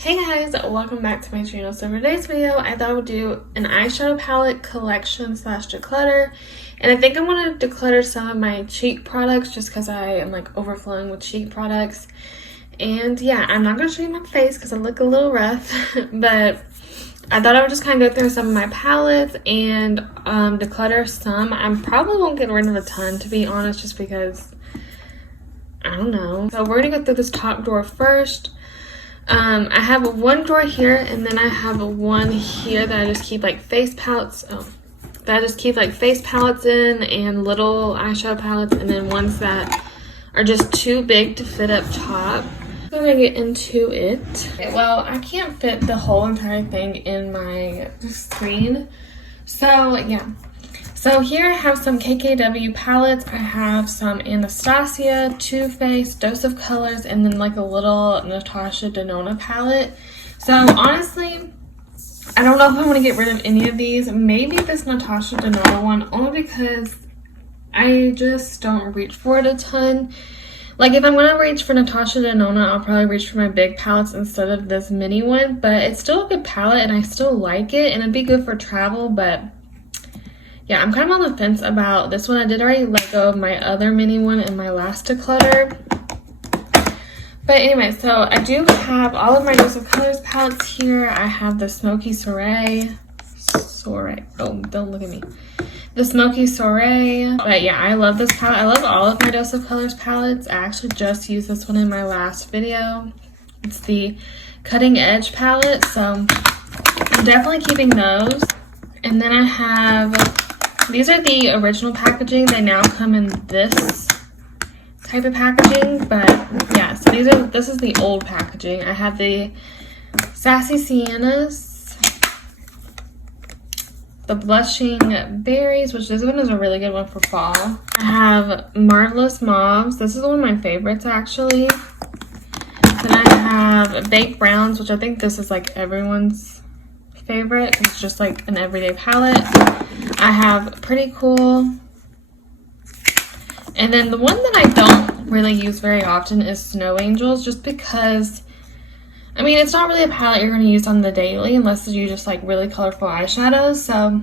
Hey guys, welcome back to my channel. So for today's video, I thought I would do an eyeshadow palette collection slash declutter. And I think I'm going to declutter some of my cheek products just because I am like overflowing with cheek products. And yeah, I'm not going to show you my face because I look a little rough. But I thought I would just kind of go through some of my palettes and declutter some. I probably won't get rid of a ton, to be honest, just because I don't know. So we're going to go through this top drawer first. I have one drawer here, and then I have one here that I just keep like face palettes. Face palettes in, and little eyeshadow palettes, and then ones that are just too big to fit up top. I'm gonna get into it. Okay, well, I can't fit the whole entire thing in my screen, so yeah. So here I have some KKW palettes. I have some Anastasia, Too Faced, Dose of Colors, and then like a little Natasha Denona palette. So honestly, I don't know if I want to get rid of any of these. Maybe this Natasha Denona one, only because I just don't reach for it a ton. Like if I'm going to reach for Natasha Denona, I'll probably reach for my big palettes instead of this mini one. But it's still a good palette and I still like it, and it'd be good for travel, but yeah, I'm kind of on the fence about this one. I did already let go of my other mini one in my last declutter. But anyway, so I do have all of my Dose of Colors palettes here. I have the Smoky Soleil. Oh, don't look at me. The Smoky Soleil. But yeah, I love this palette. I love all of my Dose of Colors palettes. I actually just used this one in my last video. It's the Cutting Edge palette, so I'm definitely keeping those. And then I have... These are the original packaging. They now come in this type of packaging, but yeah, so this is the old packaging. I have the Sassy Siennas, the Blushing Berries, which this one is a really good one for fall. I have Marvelous Mauves. This is one of my favorites, actually. Then I have Baked Browns, which I think this is like everyone's favorite. It's just like an everyday palette. I have Pretty Cool. And then the one that I don't really use very often is Snow Angels, just because, I mean, it's not really a palette you're going to use on the daily unless you just like really colorful eyeshadows. So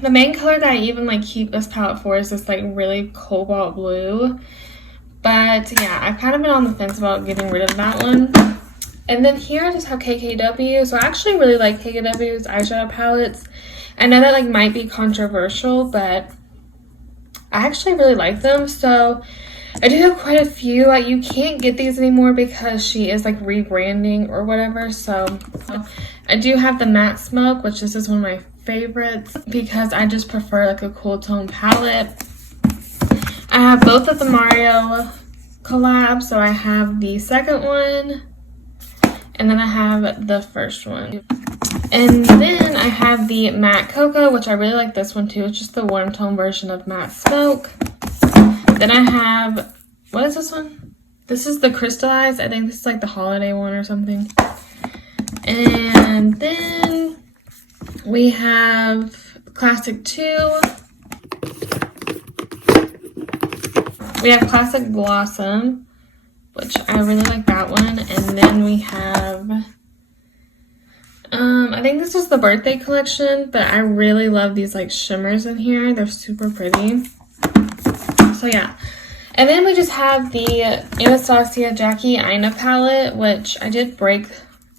the main color that I even like keep this palette for is this like really cobalt blue. But yeah, I've kind of been on the fence about getting rid of that one. And then here I just have KKW. So I actually really like KKW's eyeshadow palettes. I know that like might be controversial, but I actually really like them. So I do have quite a few. Like you can't get these anymore because she is like rebranding or whatever. So I do have the Matte Smoke, which this is one of my favorites because I just prefer like a cool tone palette. I have both of the Mario collabs. So I have the second one, and then I have the first one. And then I have the Matte Cocoa, which I really like this one too. It's just the warm tone version of Matte Smoke. Then I have, what is this one? This is the Crystallized. I think this is like the holiday one or something. And then we have Classic 2. We have Classic Blossom, which I really like that one. And then we have... I think this is the birthday collection, but I really love these like shimmers in here. They're super pretty. So yeah. And then we just have the Anastasia Aina palette, which I did break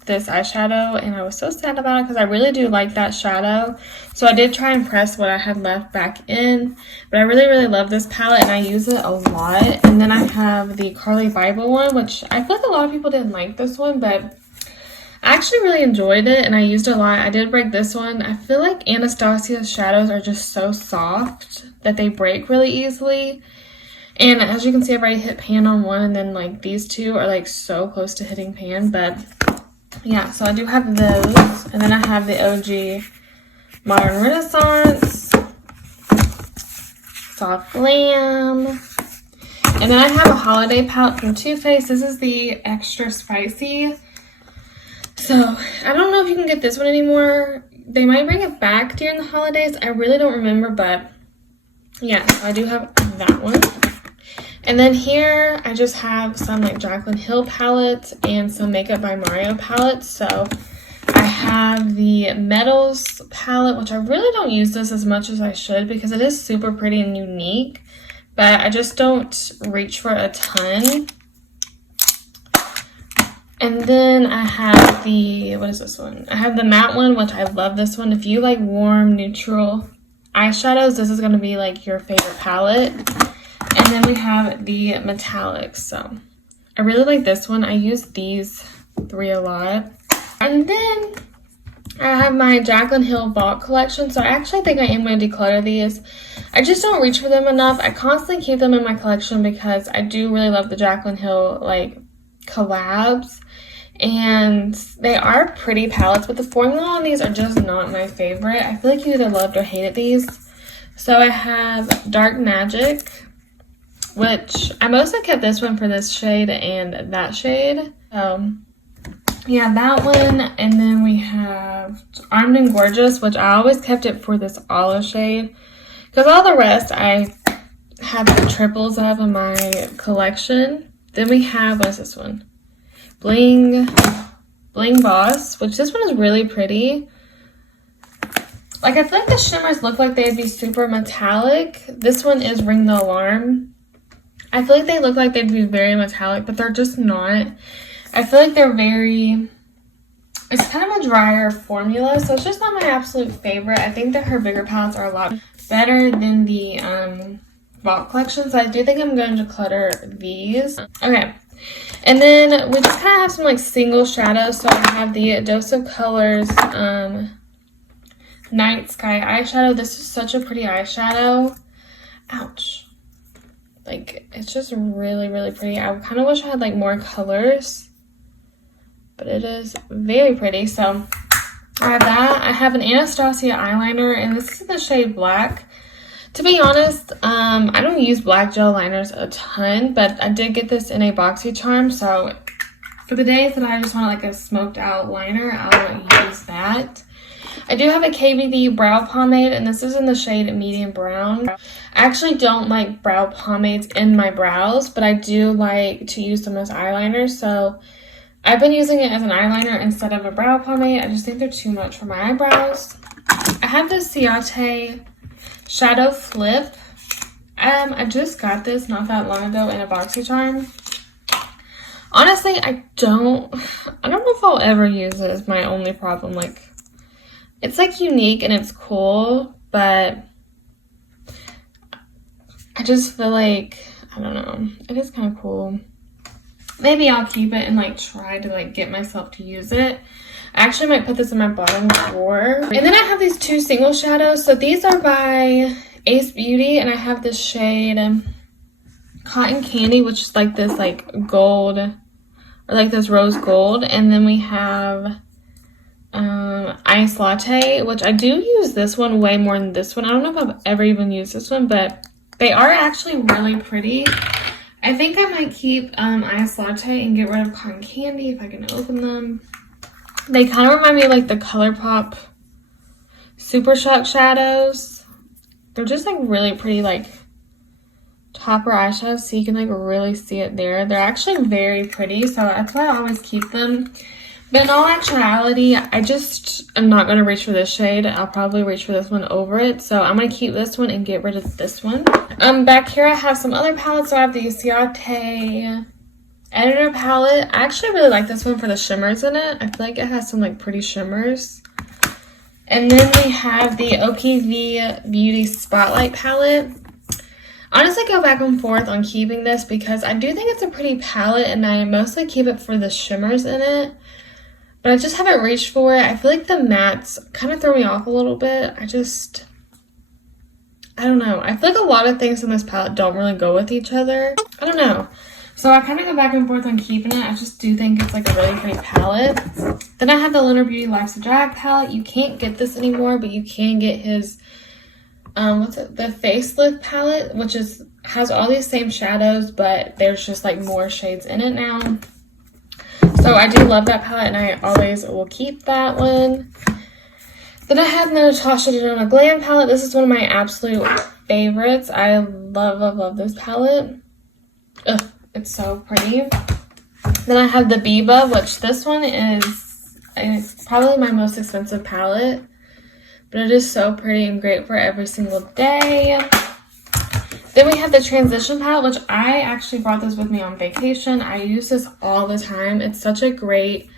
this eyeshadow, and I was so sad about it because I really do like that shadow. So I did try and press what I had left back in, but I really love this palette and I use it a lot. And then I have the Carly Bible one, which I feel like a lot of people didn't like this one, but I actually really enjoyed it and I used it a lot. I did break this one. I feel like Anastasia's shadows are just so soft that they break really easily. And as you can see, I've already hit pan on one, and then like these two are like so close to hitting pan. But yeah, so I do have those. And then I have the OG Modern Renaissance, Soft Glam. And then I have a holiday palette from Too Faced. This is the Extra Spicy. So, I don't know if you can get this one anymore. They might bring it back during the holidays. I really don't remember, but yeah, so I do have that one. And then here I just have some like Jaclyn Hill palettes and some Makeup by Mario palettes. So I have the Metals palette, which I really don't use this as much as I should because it is super pretty and unique, but I just don't reach for a ton. And then I have the, what is this one? I have the matte one, which I love this one. If you like warm, neutral eyeshadows, this is going to be like your favorite palette. And then we have the metallics. So I really like this one. I use these three a lot. And then I have my Jaclyn Hill Vault collection. So I actually think I am going to declutter these. I just don't reach for them enough. I constantly keep them in my collection because I do really love the Jaclyn Hill like collabs. And they are pretty palettes, but the formula on these are just not my favorite. I feel like you either loved or hated these. So I have Dark Magic, which I mostly kept this one for this shade and that shade. Yeah, that one. And then we have Armed and Gorgeous, which I always kept it for this olive shade. Because all the rest I have the triples of in my collection. Then we have, what is this one? Bling Boss, which this one is really pretty. Like, I feel like the shimmers look like they'd be super metallic. This one is Ring the Alarm. I feel like they look like they'd be very metallic, but they're just not. I feel like they're very, it's kind of a drier formula, so it's just not my absolute favorite. I think that her bigger palettes are a lot better than the Vault collection, so I do think I'm going to declutter these. Okay, and then we just kind of have some like single shadows. So I have the Dose of Colors Night Sky eyeshadow. This is such a pretty eyeshadow. Ouch. Like, it's just really, really pretty. I kind of wish I had like more colors, but it is very pretty. So I have that. I have an Anastasia eyeliner, and this is in the shade Black. To be honest, I don't use black gel liners a ton, but I did get this in a BoxyCharm, so for the days that I just want like a smoked out liner, I'll use that. I do have a Kvd Brow Pomade, and this is in the shade Medium Brown. I actually don't like brow pomades in my brows, but I do like to use them as eyeliner, so I've been using it as an eyeliner instead of a brow pomade. I just think they're too much for my eyebrows. I have this Ciate Shadow Flip. I just got this not that long ago in a BoxyCharm. Honestly, I don't know if I'll ever use it, is my only problem. Like, it's like unique and it's cool, but I just feel like, I don't know, it is kind of cool. Maybe I'll keep it and like try to like get myself to use it. I actually might put this in my bottom drawer. And then I have these two single shadows. So these are by Ace Beauty, and I have this shade Cotton Candy, which is like this like gold, or like this rose gold. And then we have Ice Latte, which I do use this one way more than this one. I don't know if I've ever even used this one, but they are actually really pretty. I think I might keep Ice Latte and get rid of Cotton Candy if I can open them. They kind of remind me of like the ColourPop Super Shock shadows. They're just like really pretty like topper eyeshadows, so you can like really see it there. They're actually very pretty, so that's why I always keep them. But in all actuality, I just am not going to reach for this shade. I'll probably reach for this one over it. So I'm going to keep this one and get rid of this one. Back here I have some other palettes. So I have the Ciate Editor palette. I actually really like this one for the shimmers in it. I feel like it has some like pretty shimmers. And then we have the OPV Beauty Spotlight palette. Honestly, go back and forth on keeping this because I do think it's a pretty palette, and I mostly keep it for the shimmers in it. But I just haven't reached for it. I feel like the mattes kind of throw me off a little bit. I don't know. I feel like a lot of things in this palette don't really go with each other. I don't know. So I kind of go back and forth on keeping it. I just do think it's like a really great palette. Then I have the Lunar Beauty Life's a Drag palette. You can't get this anymore, but you can get his, the Facelift palette, which has all these same shadows, but there's just like more shades in it now. So I do love that palette, and I always will keep that one. Then I have the Natasha Denona Glam palette. This is one of my absolute favorites. I love, love, love this palette. Ugh, it's so pretty. Then I have the Biba, which this one is probably my most expensive palette. But it is so pretty and great for every single day. Then we have the Transition palette, which I actually brought this with me on vacation. I use this all the time. It's such a great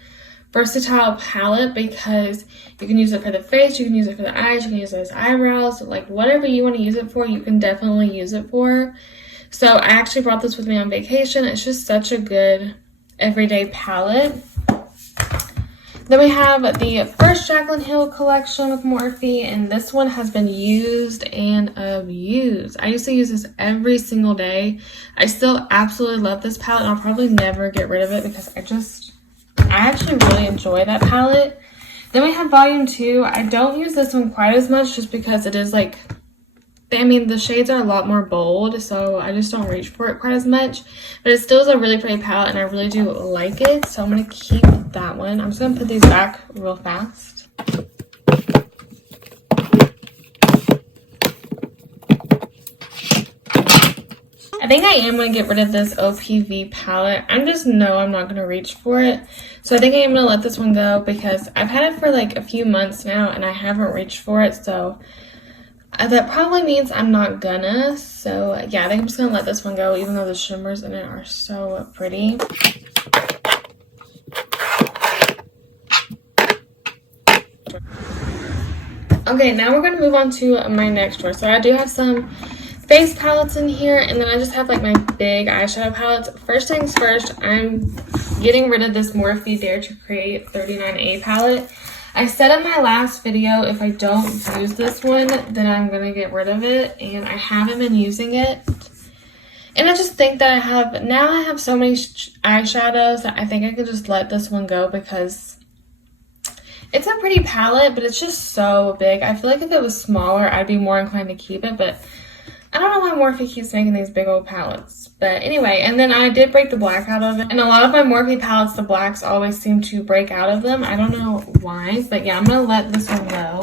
versatile palette because you can use it for the face, you can use it for the eyes, you can use it as eyebrows. Like whatever you want to use it for, you can definitely use it for. So I actually brought this with me on vacation. It's just such a good everyday palette. Then we have the first Jaclyn Hill collection with Morphe, and this one has been used and abused. I used to use this every single day. I still absolutely love this palette, and I'll probably never get rid of it because I actually really enjoy that palette. Then we have volume 2. I don't use this one quite as much just because it is like, I mean, the shades are a lot more bold, so I just don't reach for it quite as much. But it still is a really pretty palette, and I really do like it, so I'm going to keep that one. I'm just going to put these back real fast. I think I am going to get rid of this OPV palette. I just know I'm not going to reach for it. So I think I am going to let this one go because I've had it for like a few months now, and I haven't reached for it, so that probably means I'm not gonna. So yeah, I think I'm just gonna let this one go, even though the shimmers in it are so pretty. Okay, now we're gonna move on to my next drawer. So I do have some face palettes in here, and then I just have like my big eyeshadow palettes. First things first, I'm getting rid of this Morphe Dare to Create 39A palette. I said in my last video, if I don't use this one, then I'm going to get rid of it, and I haven't been using it. And I just think that I have so many eyeshadows that I think I could just let this one go because it's a pretty palette, but it's just so big. I feel like if it was smaller, I'd be more inclined to keep it, but I don't know why Morphe keeps making these big old palettes. But anyway, and then I did break the black out of it. And a lot of my Morphe palettes, the blacks always seem to break out of them. I don't know why, but yeah, I'm going to let this one go.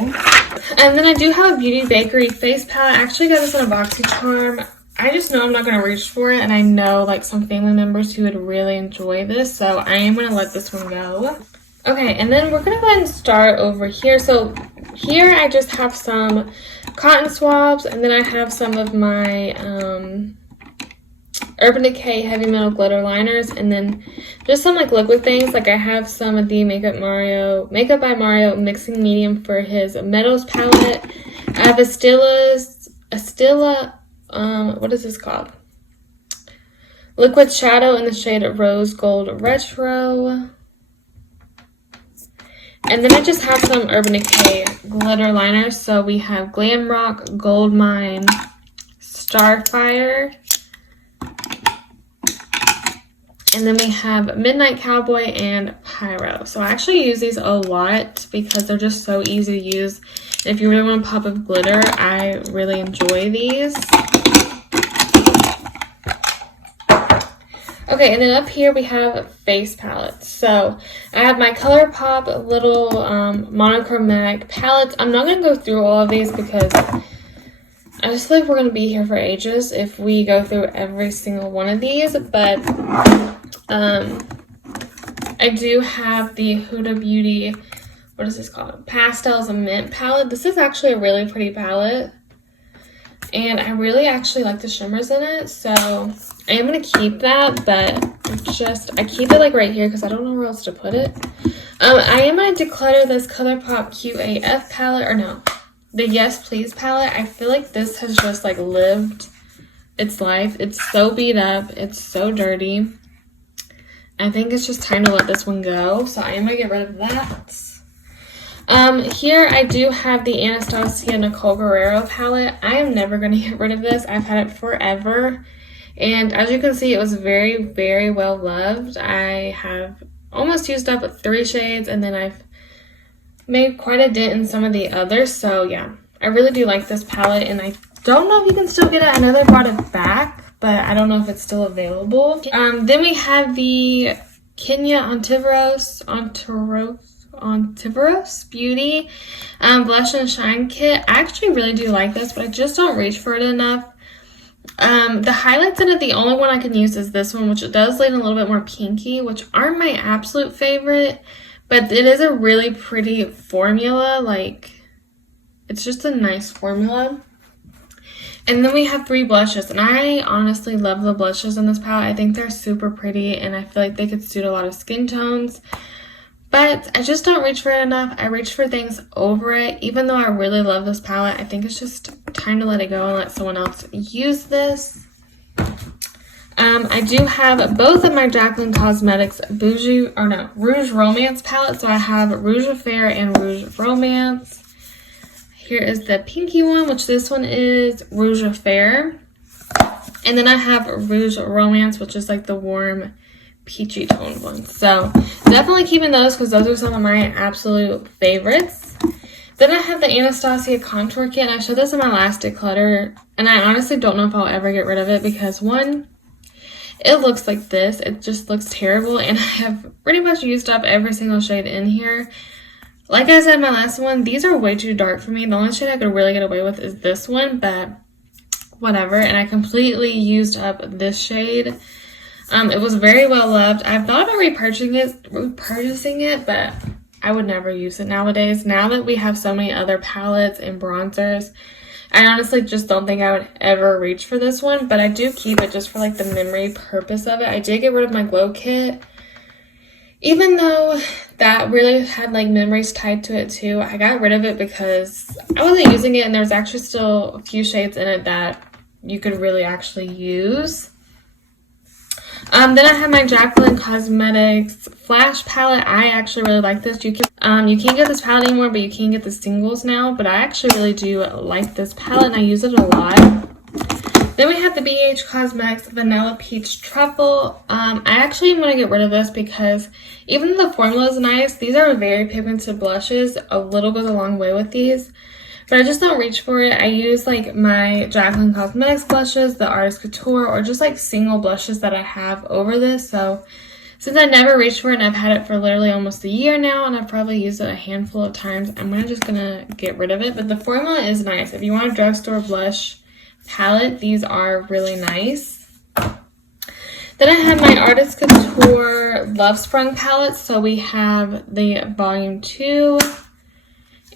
And then I do have a Beauty Bakery face palette. I actually got this in a BoxyCharm. I just know I'm not going to reach for it, and I know like some family members who would really enjoy this, so I am going to let this one go. Okay, and then we're going to go ahead and start over here. So here I just have some cotton swabs, and then I have some of my Urban Decay Heavy Metal Glitter Liners, and then just some like liquid things. Like I have some of the Makeup by Mario Mixing Medium for his Metals palette. I have Astilla, what is this called? Liquid Shadow in the shade Rose Gold Retro. And then I just have some Urban Decay glitter liners. So we have Glam Rock, Gold Mine, Starfire. And then we have Midnight Cowboy and Pyro. So I actually use these a lot because they're just so easy to use. And if you really want a pop of glitter, I really enjoy these. Okay, and then up here we have face palettes. So I have my ColourPop little monochromatic palettes. I'm not going to go through all of these because I just feel like we're going to be here for ages if we go through every single one of these. But I do have the Huda Beauty, what is this called? Pastels and Mint palette. This is actually a really pretty palette, and I really actually like the shimmers in it, so I am going to keep that, but I keep it like right here because I don't know where else to put it. I am going to declutter this ColourPop QAF palette, or no, the Yes Please palette. I feel like this has just like lived its life. It's so beat up. It's so dirty. I think it's just time to let this one go, so I am going to get rid of that. Here I do have the Anastasia Nicole Guerrero palette. I am never going to get rid of this. I've had it forever. And as you can see, it was very, very well loved. I have almost used up 3 shades, and then I've made quite a dent in some of the others. So yeah, I really do like this palette, and I don't know if you can still get it. I know they brought it back, but I don't know if it's still available. Then we have the Kenya Ontiveros Beauty Blush and Shine Kit. I actually really do like this, but I just don't reach for it enough. The highlights in it, the only one I can use is this one, which it does lean a little bit more pinky, which aren't my absolute favorite, but it is a really pretty formula. Like, it's just a nice formula. And then we have 3 blushes, and I honestly love the blushes in this palette. I think they're super pretty, and I feel like they could suit a lot of skin tones. But I just don't reach for it enough. I reach for things over it. Even though I really love this palette, I think it's just time to let it go and let someone else use this. I do have both of my Jaclyn Cosmetics Rouge Romance palette. So I have Rouge Affair and Rouge Romance. Here is the pinky one, which this one is Rouge Affair. And then I have Rouge Romance, which is like the warm peachy toned ones. So definitely keeping those because those are some of my absolute favorites. Then I have the Anastasia Contour Kit, and I showed this in my last declutter, and I honestly don't know if I'll ever get rid of it because one, it looks like this. It just looks terrible, and I have pretty much used up every single shade in here. Like I said in my last one, these are way too dark for me. The only shade I could really get away with is this one, but whatever. And I completely used up this shade. It was very well loved. I've thought about repurchasing it, but I would never use it nowadays. Now that we have so many other palettes and bronzers, I honestly just don't think I would ever reach for this one, but I do keep it just for like the memory purpose of it. I did get rid of my glow kit. Even though that really had like memories tied to it too, I got rid of it because I wasn't using it, and there was actually still a few shades in it that you could really actually use. Then I have my Jaclyn Cosmetics Flash Palette. I actually really like this. You can't get this palette anymore, but you can get the singles now. But I actually really do like this palette, and I use it a lot. Then we have the BH Cosmetics Vanilla Peach Truffle. I actually want to get rid of this because even though the formula is nice, these are very pigmented blushes. A little goes a long way with these. But I just don't reach for it. I use like my Jaclyn Cosmetics blushes, the Artist Couture, or just like single blushes that I have over this. So since I never reached for it and I've had it for literally almost a year now, and I've probably used it a handful of times, I'm just gonna get rid of it. But the formula is nice. If you want a drugstore blush palette, these are really nice. Then I have my Artist Couture Love Sprung palette. So we have the Volume 2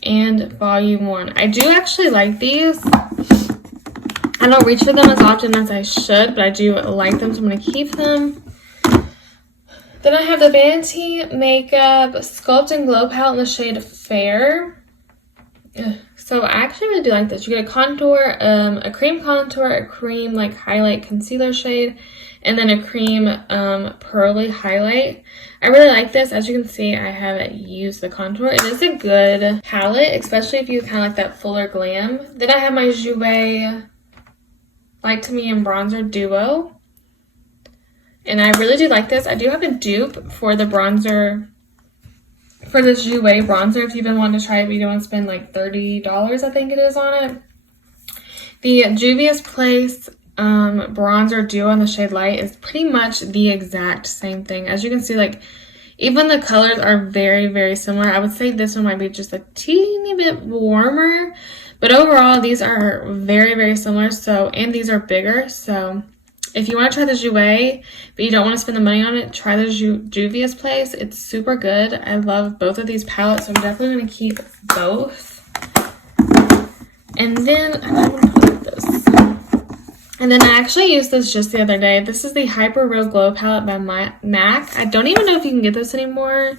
and Volume 1. I do actually like these. I don't reach for them as often as I should, but I do like them, so I'm going to keep them. Then I have the Vanity Makeup Sculpt and Glow palette in the shade Fair. So I actually really do like this. You get a contour, a cream contour, a cream like highlight concealer shade, and then a cream pearly highlight. I really like this. As you can see, I haven't used the contour. It is a good palette, especially if you kind of like that fuller glam. Then I have my Jouer Light to Medium Bronzer Duo. And I really do like this. I do have a dupe for the bronzer, for this Jouer bronzer. If you've been wanting to try it, but you don't want to spend like $30, I think it is on it. The Juvia's Place bronzer duo in the shade Light is pretty much the exact same thing. As you can see, like even the colors are very, very similar. I would say this one might be just a teeny bit warmer, but overall these are very, very similar. So, and these are bigger. So if you want to try the Jouer, but you don't want to spend the money on it, try the Juvia's Place. It's super good. I love both of these palettes, so I'm definitely going to keep both. And then I want to put this. And then I actually used this just the other day. This is the Hyper Real Glow palette by MAC. I don't even know if you can get this anymore.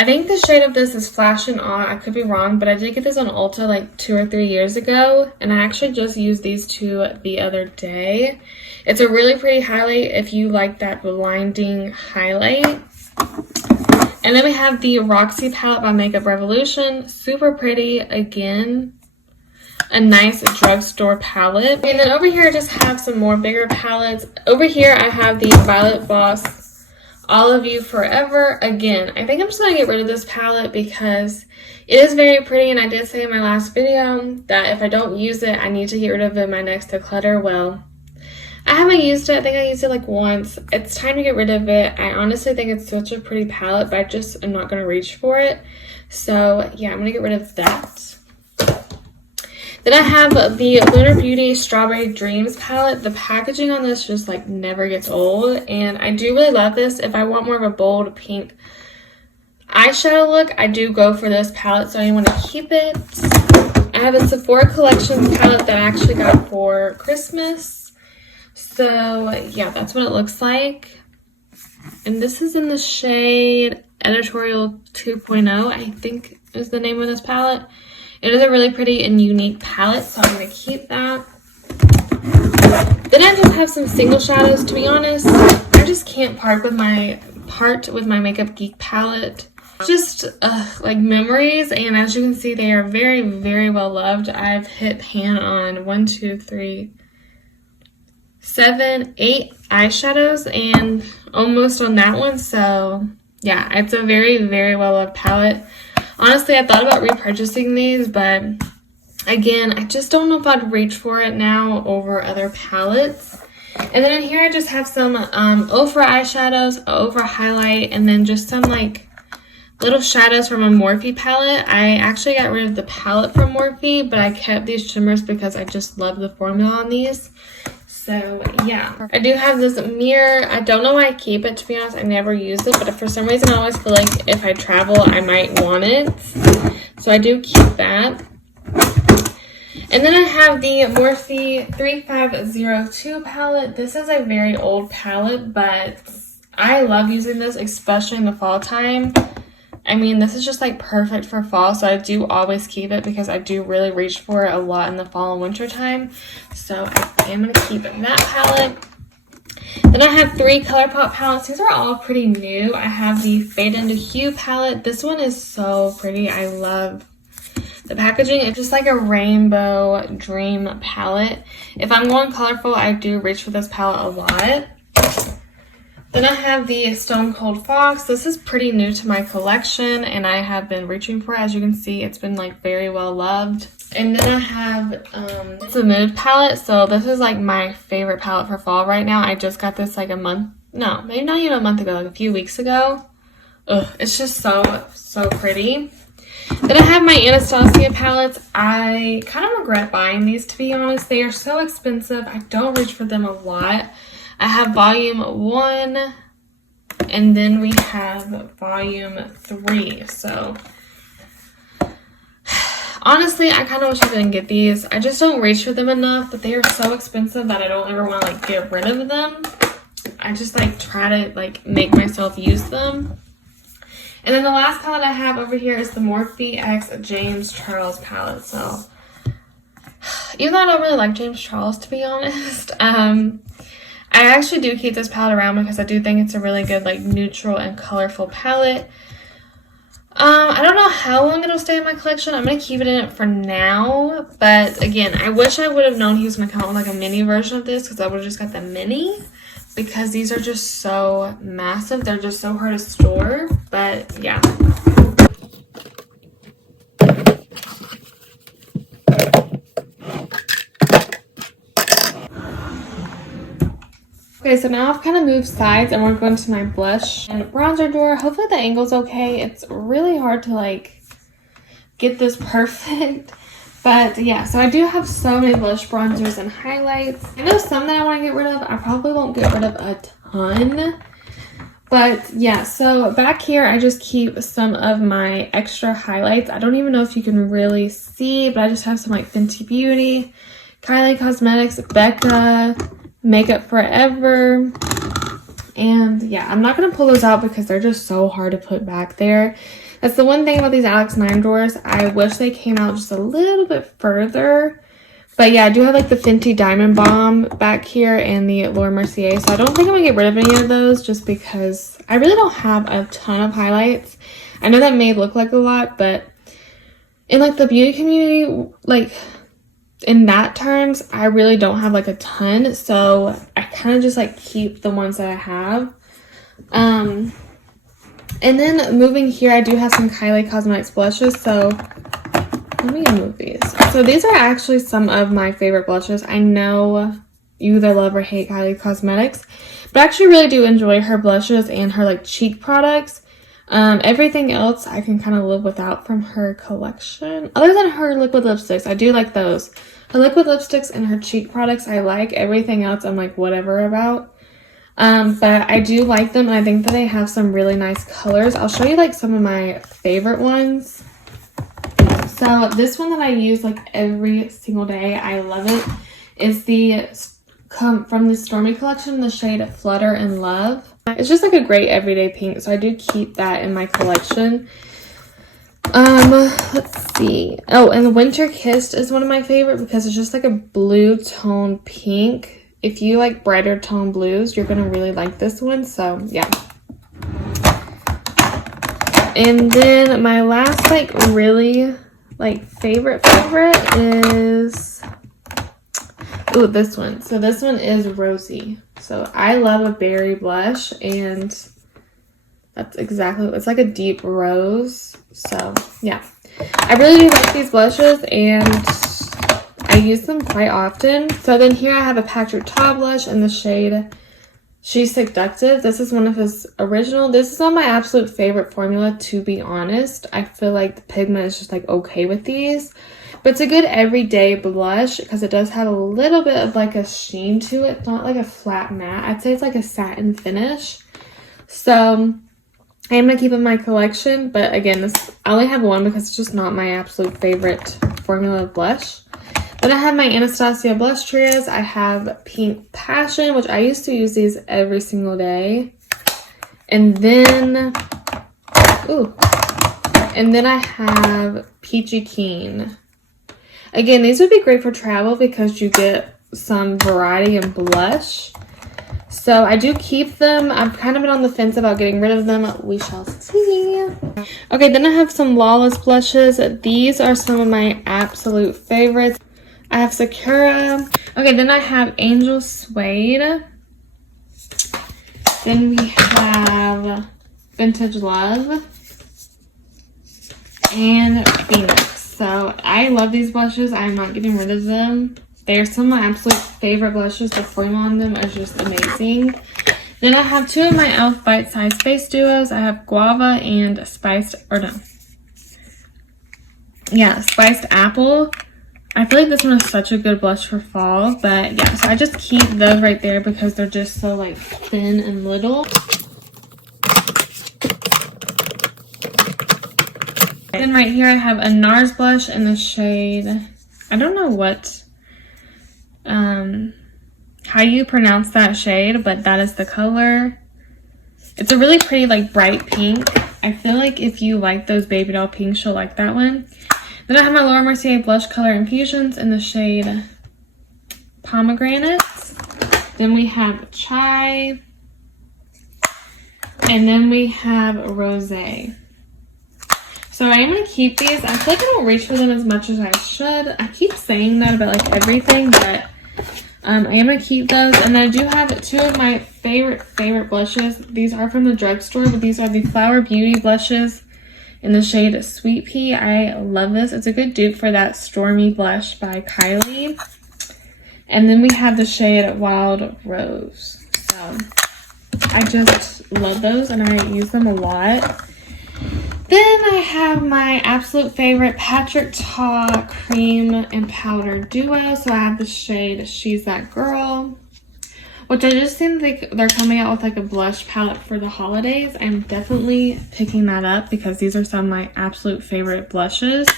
I think the shade of this is Flash and Awe. I could be wrong, but I did get this on Ulta like 2 or 3 years ago. And I actually just used these two the other day. It's a really pretty highlight if you like that blinding highlight. And then we have the Roxy palette by Makeup Revolution. Super pretty. Again, a nice drugstore palette. And then over here I just have some more bigger palettes. Over here I have the Violet Voss All of You Forever. Again, I think I'm just going to get rid of this palette because it is very pretty, and I did say in my last video that if I don't use it, I need to get rid of it in my next declutter. Well, I haven't used it. I think I used it like once. It's time to get rid of it. I honestly think it's such a pretty palette, but I just am not going to reach for it. So yeah, I'm going to get rid of that. Then I have the Lunar Beauty Strawberry Dreams palette. The packaging on this just like never gets old, and I do really love this. If I want more of a bold pink eyeshadow look, I do go for this palette, so I want to keep it. I have a Sephora Collections palette that I actually got for Christmas. So yeah, that's what it looks like. And this is in the shade Editorial 2.0, I think is the name of this palette. It is a really pretty and unique palette, so I'm going to keep that. Then I just have some single shadows, to be honest. I just can't part with my Makeup Geek palette. Just like memories, and as you can see, they are very, very well loved. I've hit pan on 1, 2, 3, 7, 8 eyeshadows, and almost on that one. So yeah, it's a very, very well loved palette. Honestly, I thought about repurchasing these, but again, I just don't know if I'd reach for it now over other palettes. And then in here, I just have some Ofra eyeshadows, Ofra highlight, and then just some like little shadows from a Morphe palette. I actually got rid of the palette from Morphe, but I kept these shimmers because I just love the formula on these. So yeah, I do have this mirror. I don't know why I keep it, to be honest. I never use it, but for some reason I always feel like if I travel I might want it, so I do keep that. And then I have the Morphe 3502 palette. This is a very old palette, but I love using this, especially in the fall time. I mean, this is just like perfect for fall, so I do always keep it because I do really reach for it a lot in the fall and winter time. So I am going to keep that palette. Then I have 3 ColourPop palettes. These are all pretty new. I have the Fade into Hue palette. This one is so pretty. I love the packaging. It's just like a rainbow dream palette. If I'm going colorful, I do reach for this palette a lot. Then I have the Stone Cold Fox. This is pretty new to my collection, and I have been reaching for it. As you can see, it's been like very well loved. And then I have it's a Mood palette. So this is like my favorite palette for fall right now. I just got this like maybe not even a month ago, like a few weeks ago. Ugh, it's just so pretty. Then I have my Anastasia palettes. I kind of regret buying these, to be honest. They are so expensive. I don't reach for them a lot. I have volume 1, and then we have volume 3. So honestly, I kind of wish I didn't get these. I just don't reach for them enough, but they are so expensive that I don't ever want to like get rid of them. I just like try to like make myself use them. And then the last palette I have over here is the Morphe X James Charles palette. So even though I don't really like James Charles, to be honest, I actually do keep this palette around because I do think it's a really good like neutral and colorful palette. I don't know how long it'll stay in my collection. I'm going to keep it in it for now. But again, I wish I would have known he was going to come out with like a mini version of this, because I would have just got the mini. Because these are just so massive. They're just so hard to store. But yeah. Okay, so now I've kind of moved sides and we're going to my blush and bronzer drawer. Hopefully the angle's okay. It's really hard to like get this perfect. But yeah, so I do have so many blush, bronzers, and highlights. I know some that I want to get rid of. I probably won't get rid of a ton. But yeah, so back here I just keep some of my extra highlights. I don't even know if you can really see, but I just have some like Fenty Beauty, Kylie Cosmetics, Becca, Makeup Forever. And yeah, I'm not going to pull those out because they're just so hard to put back there. That's the one thing about these Alex 9 drawers. I wish they came out just a little bit further. But yeah, I do have like the Fenty Diamond Bomb back here and the Laura Mercier. So I don't think I'm going to get rid of any of those just because I really don't have a ton of highlights. I know that may look like a lot, but in like the beauty community, like in that terms, I really don't have like a ton. So I kind of just like keep the ones that I have. And then moving here, I do have some Kylie Cosmetics blushes. So let me move these. So these are actually some of my favorite blushes. I know you either love or hate Kylie Cosmetics, but I actually really do enjoy her blushes and her like cheek products. Everything else I can kind of live without from her collection. Other than her liquid lipsticks, I do like those. Her liquid lipsticks and her cheek products I like. Everything else I'm like whatever about. But I do like them, and I think that they have some really nice colors. I'll show you like some of my favorite ones. So this one that I use like every single day, I love it, is the from the Stormy collection, the shade Flutter and Love. It's just like a great everyday pink, so I do keep that in my collection. Let's see. Oh, and the Winter Kissed is one of my favorite because it's just like a blue tone pink. If you like brighter tone blues, you're gonna really like this one. So yeah. And then my last like really like favorite is this one. So this one is Rosy. So I love a berry blush, and that's exactly, it's like a deep rose. So yeah, I really do like these blushes, and I use them quite often. So then here I have a Patrick Ta blush in the shade She's Seductive. This is one of his original. This is not my absolute favorite formula, to be honest. I feel like the pigment is just like okay with these. But it's a good everyday blush because it does have a little bit of like a sheen to it. It's not like a flat matte. I'd say it's like a satin finish. So I am going to keep in my collection. But again, I only have one because it's just not my absolute favorite formula blush. Then I have my Anastasia blush trios. I have Pink Passion, which I used to use these every single day. And then, I have Peachy Keen. Again, these would be great for travel because you get some variety in blush. So I do keep them. I've kind of been on the fence about getting rid of them. We shall see. Okay, then I have some Lawless Blushes. These are some of my absolute favorites. I have Sakura. Okay, then I have Angel Suede. Then we have Vintage Love and Phoenix. So I love these blushes. I'm not getting rid of them. They are some of my absolute favorite blushes. The formula on them is just amazing. Then I have two of my e.l.f. Bite Size Face Duos. I have Guava and Spiced Apple. I feel like this one is such a good blush for fall, but yeah, so I just keep those right there because they're just so like thin and little. Then right here I have a Nars blush in the shade, I don't know what, how you pronounce that shade, but that is the color. It's a really pretty like bright pink. I feel like if you like those baby doll pinks, you'll like that one. Then I have my Laura Mercier Blush Color Infusions in the shade Pomegranate. Then we have Chai. And then we have Rosé. So I am going to keep these. I feel like I don't reach for them as much as I should. I keep saying that about like everything, but I am going to keep those. And then I do have two of my favorite blushes. These are from the drugstore, but these are the Flower Beauty blushes in the shade Sweet Pea. I love this. It's a good dupe for that Stormy blush by Kylie. And then we have the shade Wild Rose. So I just love those and I use them a lot. Then I have my absolute favorite Patrick Ta Cream and Powder Duo. So I have the shade She's That Girl, which I just think they're coming out with like a blush palette for the holidays. I'm definitely picking that up because these are some of my absolute favorite blushes.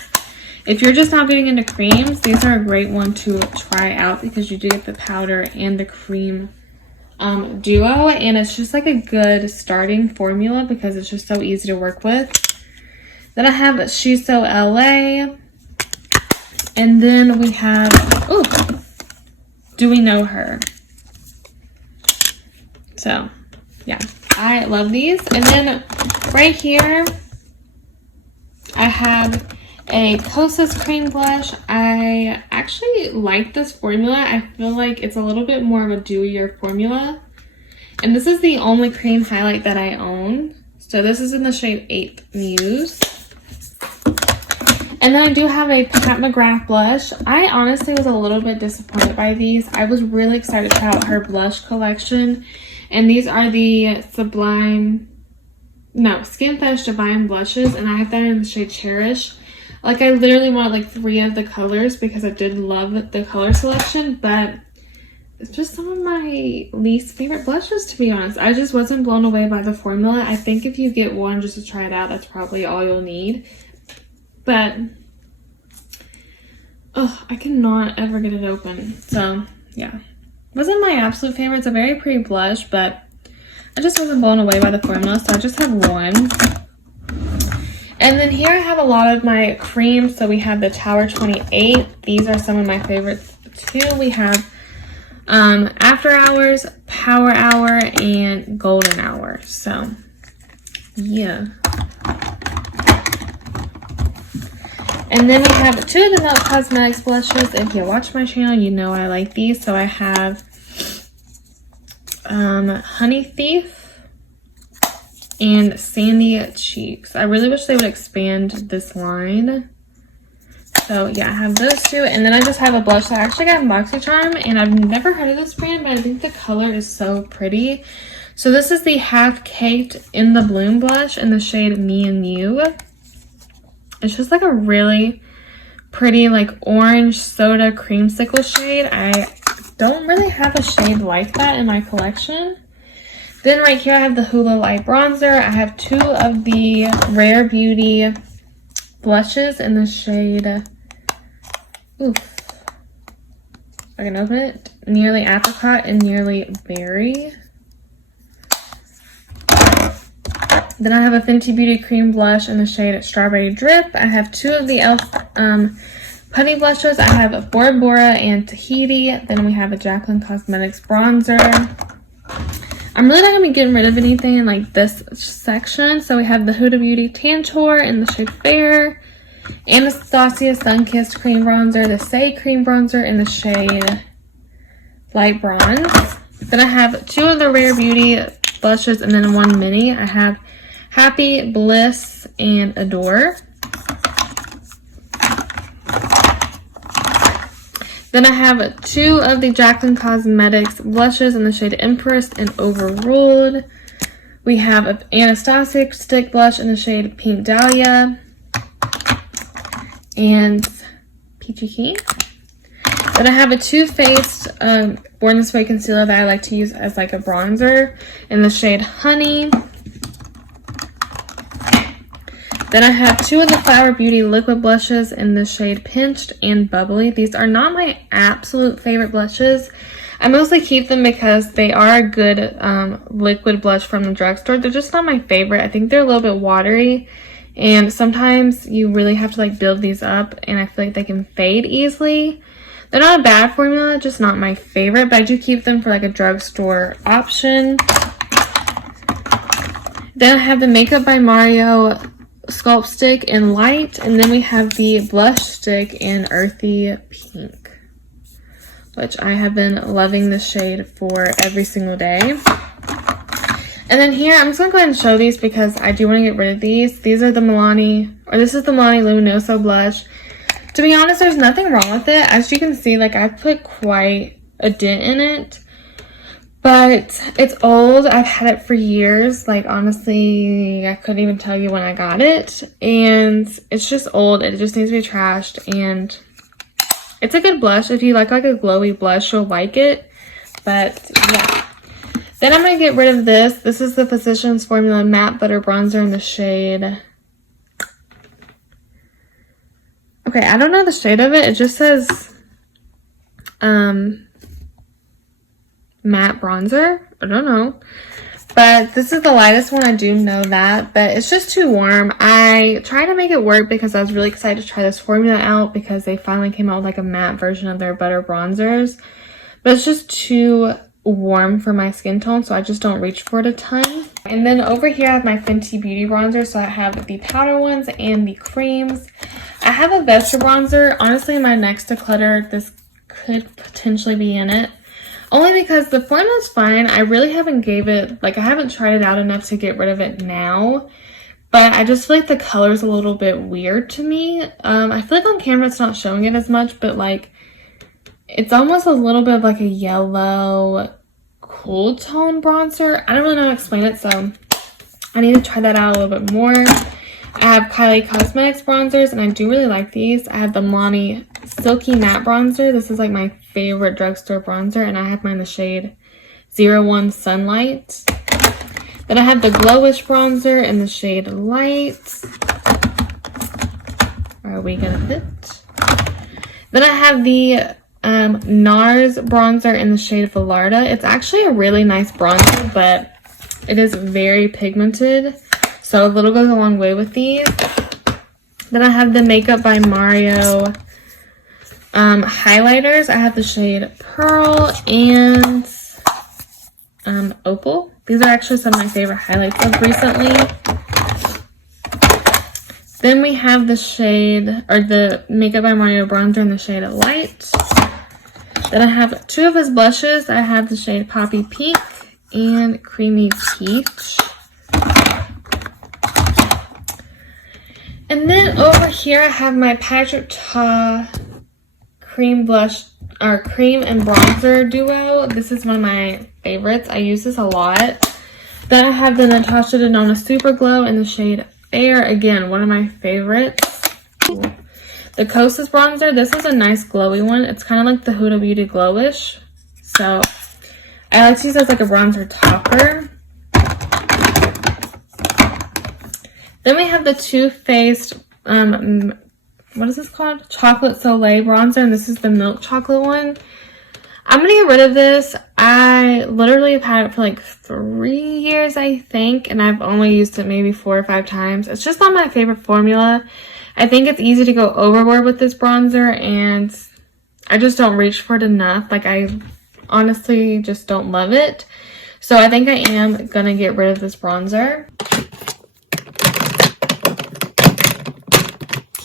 If you're just now getting into creams, these are a great one to try out because you do get the powder and the cream duo. And it's just like a good starting formula because it's just so easy to work with. Then I have She's So LA. And then we have, Do We Know Her? So, yeah, I love these. And then right here, I have a Kosas Cream Blush. I actually like this formula. I feel like it's a little bit more of a dewier formula. And this is the only cream highlight that I own. So this is in the shade 8 Muse. And then I do have a Pat McGrath blush. I honestly was a little bit disappointed by these. I was really excited to try out her blush collection. And these are the Sublime Skin Fetish Divine Blushes, and I have that in the shade Cherish. Like, I literally want like 3 of the colors because I did love the color selection, but it's just some of my least favorite blushes, to be honest. I just wasn't blown away by the formula. I think if you get one just to try it out, that's probably all you'll need. But, oh, I cannot ever get it open. So, yeah. Wasn't my absolute favorite. It's a very pretty blush, but I just wasn't blown away by the formula, so I just have one. And then here I have a lot of my creams. So we have the Tower 28. These are some of my favorites too. We have After Hours, Power Hour, and Golden Hour. So, yeah. And then we have 2 of the Milk Cosmetics blushes. If you watch my channel, you know I like these. So I have Honey Thief and Sandy Cheeks. I really wish they would expand this line. So yeah, I have those 2. And then I just have a blush that I actually got in BoxyCharm, and I've never heard of this brand, but I think the color is so pretty. So this is the Half Caked in the Bloom blush in the shade Me and You. It's just like a really pretty like orange soda creamsicle shade. I don't really have a shade like that in my collection. Then right here I have the Hoola Light Bronzer. I have 2 of the Rare Beauty blushes in the shade, oof, I can open it, Nearly Apricot and Nearly Berry. Then I have a Fenty Beauty Cream Blush in the shade Strawberry Drip. I have 2 of the e.l.f. Putty blushes. I have Bora Bora and Tahiti. Then we have a Jaclyn Cosmetics Bronzer. I'm really not going to be getting rid of anything in like this section. So we have the Huda Beauty Tantour in the shade Fair. Anastasia Sunkissed Cream Bronzer. The Say Cream Bronzer in the shade Light Bronze. Then I have 2 of the Rare Beauty blushes and then 1 mini. I have Happy, Bliss, and Adore. Then I have 2 of the Jaclyn Cosmetics blushes in the shade Empress and Overruled. We have an Anastasia stick blush in the shade Pink Dahlia and Peachy Key. Then I have a Too Faced Born This Way concealer that I like to use as like a bronzer in the shade Honey. Then I have 2 of the Flower Beauty liquid blushes in the shade Pinched and Bubbly. These are not my absolute favorite blushes. I mostly keep them because they are a good liquid blush from the drugstore. They're just not my favorite. I think they're a little bit watery, and sometimes you really have to like build these up, and I feel like they can fade easily. They're not a bad formula, just not my favorite, but I do keep them for like a drugstore option. Then I have the Makeup by Mario Sculpt Stick in Light, and then we have the Blush Stick in Earthy Pink, which I have been loving this shade for every single day. And then here, I'm just going to go ahead and show these because I do want to get rid of these. These are the this is the Milani Luminoso Blush. To be honest, there's nothing wrong with it. As you can see, like, I've put quite a dent in it. But it's old. I've had it for years. Like, honestly, I couldn't even tell you when I got it. And it's just old. It just needs to be trashed. And it's a good blush. If you like a glowy blush, you'll like it. But, yeah. Then I'm going to get rid of this. This is the Physicians Formula Matte Butter Bronzer in the shade. Okay, I don't know the shade of it. It just says matte bronzer. I don't know. But this is the lightest one. I do know that. But it's just too warm. I tried to make it work because I was really excited to try this formula out because they finally came out with like a matte version of their butter bronzers. But it's just too warm for my skin tone, so I just don't reach for it a ton. And then over here I have my Fenty Beauty bronzer. So I have the powder ones and the creams. I have a Vesture bronzer. Honestly, my next declutter, this could potentially be in it. Only because the formula is fine. I really haven't I haven't tried it out enough to get rid of it now. But I just feel like the color is a little bit weird to me. I feel like on camera it's not showing it as much, but like it's almost a little bit of like a yellow cool tone bronzer. I don't really know how to explain it, so I need to try that out a little bit more. I have Kylie Cosmetics bronzers, and I do really like these. I have the Milani Silky Matte Bronzer. This is like my favorite drugstore bronzer, and I have mine in the shade 01 Sunlight. Then I have the Glowish bronzer in the shade Light. Are we gonna fit? Then I have the Nars bronzer in the shade Velarda. It's actually a really nice bronzer, but it is very pigmented, so a little goes a long way with these. Then I have the Makeup by Mario highlighters. I have the shade Pearl and Opal. These are actually some of my favorite highlights of recently. Then we have the shade, or the Makeup by Mario bronzer in the shade Light. Then I have two of his blushes. I have the shade Poppy Pink and Creamy Peach. And then over here I have my Patrick Ta cream blush, or cream and bronzer duo. This is one of my favorites. I use this a lot. Then I have the Natasha Denona Super Glow in the shade Fair. Again, one of my favorites. The Kosas bronzer. This is a nice glowy one. It's kind of like the Huda Beauty Glowish. So I like to use this as like a bronzer topper. Then we have the Too Faced, what is this called? Chocolate Soleil bronzer, and this is the milk chocolate one. I'm going to get rid of this. I literally have had it for like 3 years, I think, and I've only used it maybe 4 or 5 times. It's just not my favorite formula. I think it's easy to go overboard with this bronzer, and I just don't reach for it enough. Like, I honestly just don't love it. So I think I am going to get rid of this bronzer.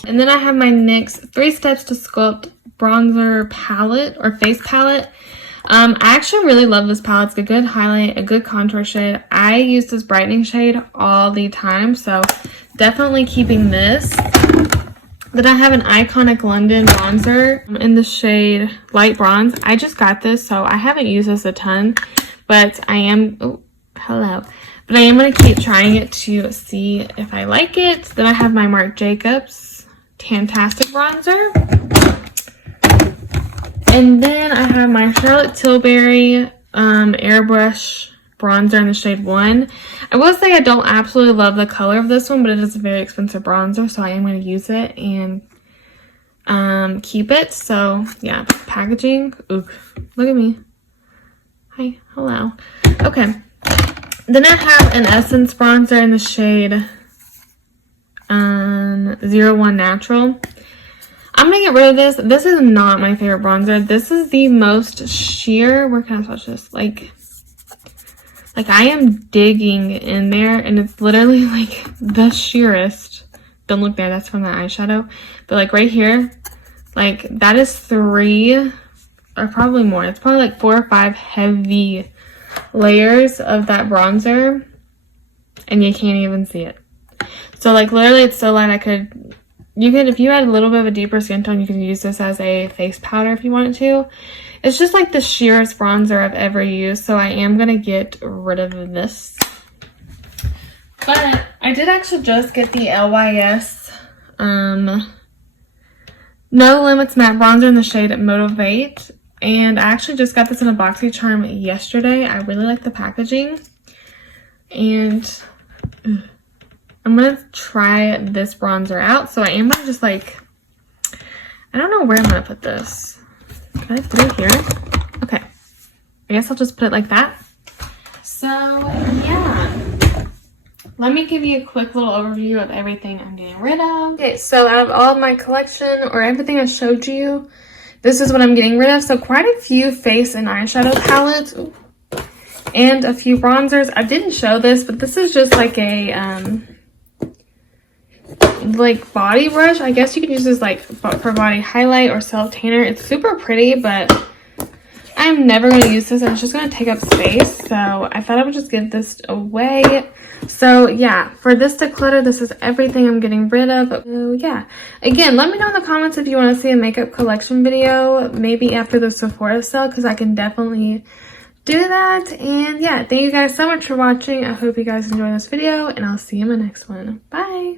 And then I have my NYX 3 Steps to Sculpt bronzer palette, or face palette. I actually really love this palette. It's a good highlight, a good contour shade. I use this brightening shade all the time, so definitely keeping this. Then I have an Iconic London bronzer in the shade Light Bronze. I just got this, so I haven't used this a ton, but I am, oh, hello. But I am going to keep trying it to see if I like it. Then I have my Marc Jacobs Tantastic bronzer. And then I have my Charlotte Tilbury Airbrush bronzer in the shade 1. I will say I don't absolutely love the color of this one, but it is a very expensive bronzer, so I am going to use it and keep it. So yeah, packaging. Ooh, look at me. Hi, hello. Okay. Then I have an Essence bronzer in the shade 01 Natural. I'm gonna get rid of this. This is not my favorite bronzer. This is the most sheer. Where can I swatch this? Like I am digging in there, and it's literally like the sheerest. Don't look there. That's from the eyeshadow. But like right here, like that is 3 or probably more. It's probably like 4 or 5 heavy layers of that bronzer, and you can't even see it. So like literally it's so light if you had a little bit of a deeper skin tone, you can use this as a face powder if you wanted to. It's just like the sheerest bronzer I've ever used, so I am going to get rid of this. But I did actually just get the LYS No Limits Matte Bronzer in the shade Motivate. And I actually just got this in a BoxyCharm yesterday. I really like the packaging. And I'm going to try this bronzer out. So I am going to just like, I don't know where I'm going to put this. Can I put it here? Okay. I guess I'll just put it like that. So yeah. Let me give you a quick little overview of everything I'm getting rid of. Okay, so out of all of my collection, or everything I showed you, this is what I'm getting rid of. So quite a few face and eyeshadow palettes. Ooh. And a few bronzers. I didn't show this, but this is just like a like body brush. I guess you could use this like for body highlight or self tanner. It's super pretty, but I'm never going to use this, and it's just going to take up space. So I thought I would just give this away. So yeah, for this declutter, this is everything I'm getting rid of. So yeah, again, let me know in the comments if you want to see a makeup collection video, maybe after the Sephora sale, because I can definitely do that. And yeah, thank you guys so much for watching. I hope you guys enjoyed this video, and I'll see you in my next one. Bye!